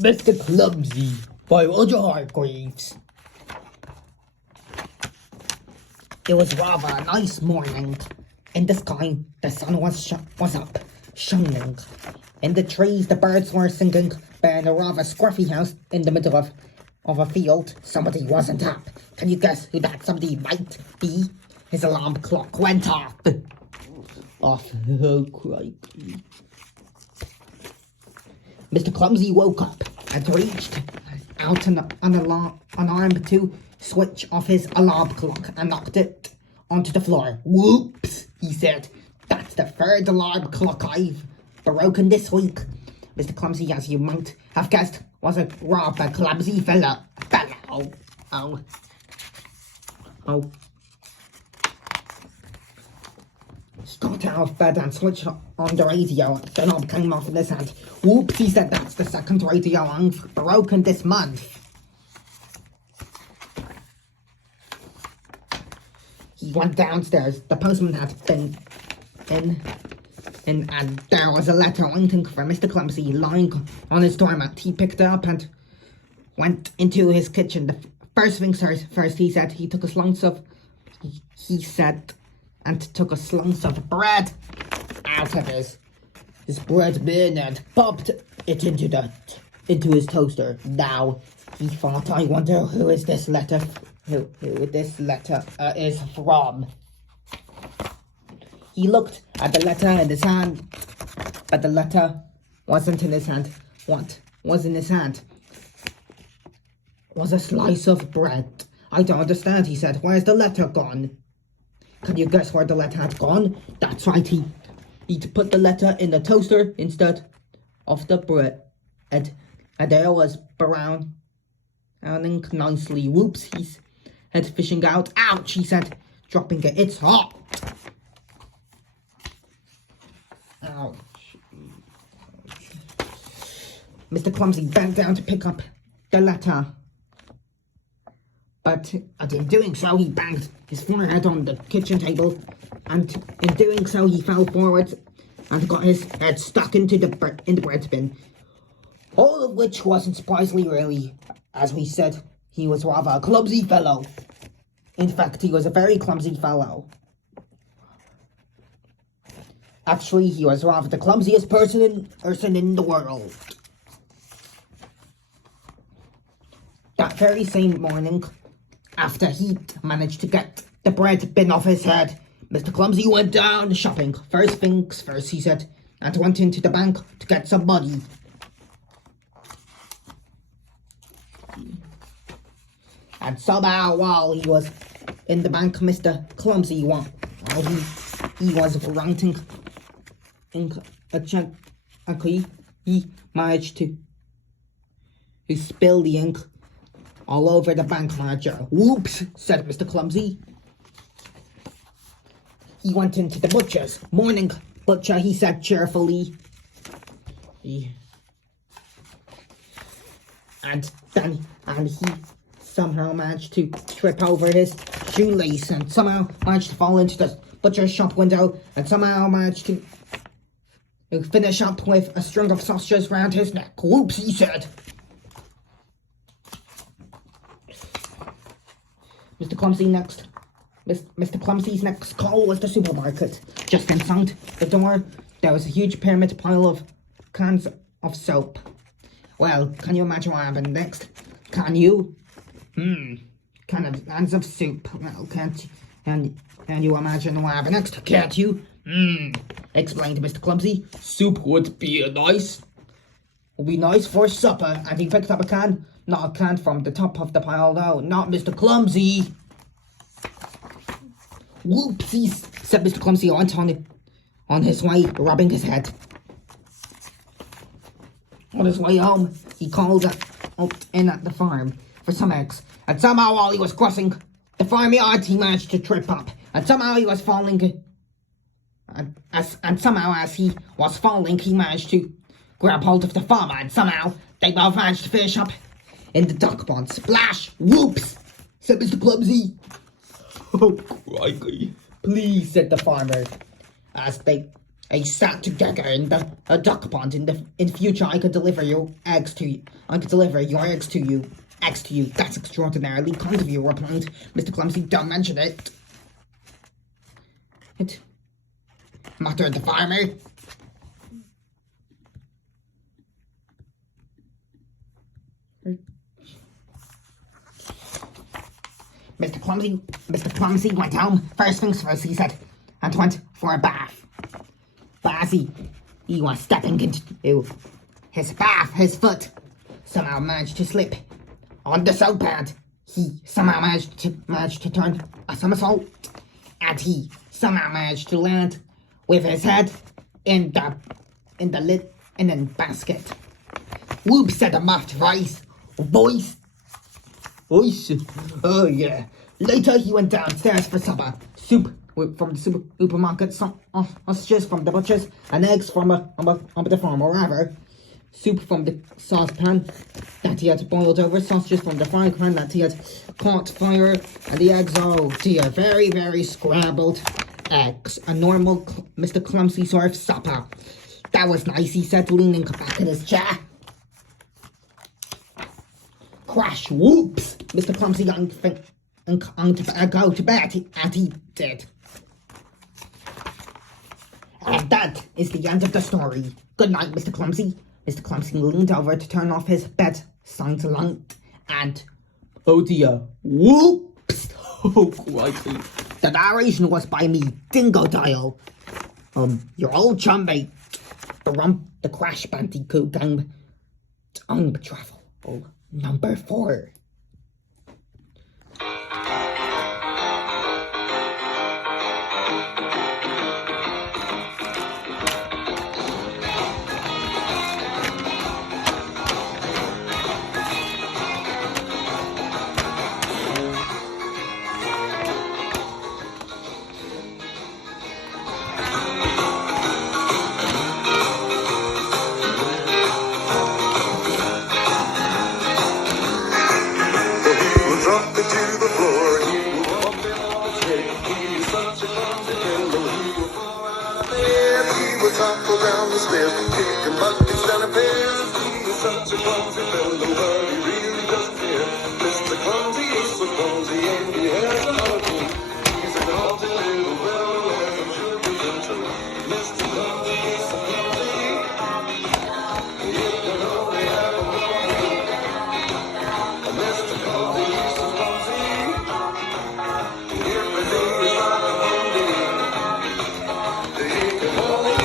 Mr. Clumsy by Roger Hargreaves. It was rather a nice morning. In the sky, the sun was up, shining. In the trees, the birds were singing, but in a rather scruffy house in the middle of a field, somebody wasn't up. Can you guess who that somebody might be? His alarm clock went off. Oh, crikey. Mr. Clumsy woke up and reached out an arm to switch off his alarm clock and knocked it onto the floor. Whoops, he said. That's the third alarm clock I've broken this week. Mr. Clumsy, as you might have guessed, was a rather clumsy fellow. Oh. Got out of bed and switched on the radio. The knob came off in his hand. Whoops, he said, that's the second radio I've broken this month. He went downstairs. The postman had been in and there was a letter waiting for Mr. Clumsy lying on his doormat. He picked it up and went into his kitchen. The first things first, he said, he took a slice of took a slice of bread out of his bread bin and popped it into his toaster. Now, he thought, I wonder who this letter is from. He looked at the letter in his hand, but the letter wasn't in his hand. What was in his hand was a slice of bread. I don't understand, he said. Where's the letter gone? Can you guess where the letter had gone? That's right, he'd put the letter in the toaster instead of the bread. And there was browning nicely. Whoops, he's head fishing out. Ouch, he said, dropping it. It's hot. Ouch. Mr. Clumsy bent down to pick up the letter. But in doing so, he banged his forehead on the kitchen table, and in doing so, he fell forward and got his head stuck into the bread bin. All of which wasn't surprisingly, really. As we said, he was rather a clumsy fellow. In fact, he was a very clumsy fellow. Actually, he was rather the clumsiest person in the world. That very same morning, after he managed to get the bread bin off his head, Mr. Clumsy went down shopping. First things first, he said, and went into the bank to get some money. And somehow, while he was in the bank, Mr. Clumsy, while he was writing a check, he managed to spill the ink all over the bank manager. Whoops, said Mr. Clumsy. He went into the butcher's. Morning, butcher, he said cheerfully. And he somehow managed to trip over his shoelace and somehow managed to fall into the butcher's shop window and somehow managed to finish up with a string of sausages round his neck. Whoops, he said. Mr. Clumsy's next call was the supermarket. Just inside the door, there was a huge pyramid pile of cans of soap. Well, can you imagine what happened next? Can you? Cans of soup. Well, can't you imagine what happened next? Can't you? Explained Mr. Clumsy. Soup would be nice for supper. And he picked up a can. Not a can from the top of the pile, though. Not Mr. Clumsy. Whoopsies, said Mr. Clumsy, went on his way, rubbing his head. On his way home, he called in at the farm for some eggs. And somehow, while he was crossing the farmyard, he managed to trip up. And somehow, he was falling. And somehow, as he was falling, he managed to grab hold of the farmer. And somehow, they both managed to finish up in the duck pond. Splash! Whoops! Said Mr. Clumsy. Oh, crikey. Please, said the farmer, as they I sat together in a duck pond. In future, I could deliver your eggs to you. I could deliver your eggs to you. Eggs to you. That's extraordinarily kind of you, replied Mr. Clumsy. Don't mention it. It muttered the farmer. Mr. Clumsy went home. First things first, he said, and went for a bath. But as he was stepping into his bath, his foot somehow managed to slip on the soap pad. He somehow managed to turn a somersault, and he somehow managed to land with his head in the linen basket. Whoop, said a muffled voice. Oh yeah. Later he went downstairs for supper. Soup from the supermarket, sausages from the butchers, and eggs from the farm, or rather, soup from the saucepan that he had boiled over, sausages from the frying pan that he had caught fire, and the eggs, oh dear, very, very scrambled eggs. A normal Mr. Clumsy sort of supper. That was nice, he said, leaning back in his chair. Crash, whoops! Mr. Clumsy got to go to bed, and he did. And that is the end of the story. Good night, Mr. Clumsy. Mr. Clumsy leaned over to turn off his bedside lamp, and oh dear, whoops! Oh, crikey. The narration was by me, Dingodile. Your old chummy, the Crash Bandicoot game on travel. Number 4. Topple down the stairs, kicking buckets down the stairs. He is such a clumsy fellow, but he really doesn't care. Mr. Clumsy is so clumsy, and he has a heart of gold. He's a naughty little fellow, as I'm sure you've been told. Mr. Clumsy is so clumsy, you can only have a woman. Mr. Clumsy is so clumsy, everything is like a Monday. He can only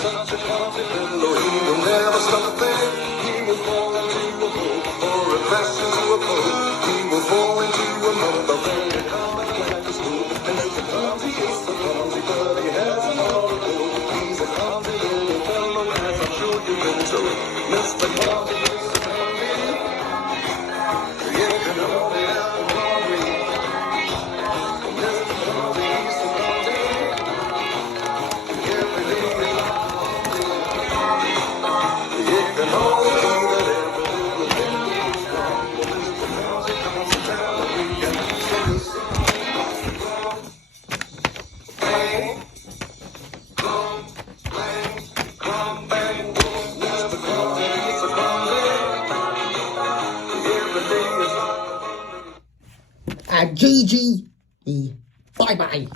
such a clumsy fellow, he will never stop a thing. He will fall into a hole, or a crash into a pole. He will fall into a moat, but then it comes like a school. Mr. Clumsy is so clumsy, but he has a heart of gold. He's a clumsy little fellow, as I'm sure you've been told. Mr. Clumsy is so clumsy, you can only have a worry. Mr. Clumsy is so clumsy, everything is like GG. Bye-bye.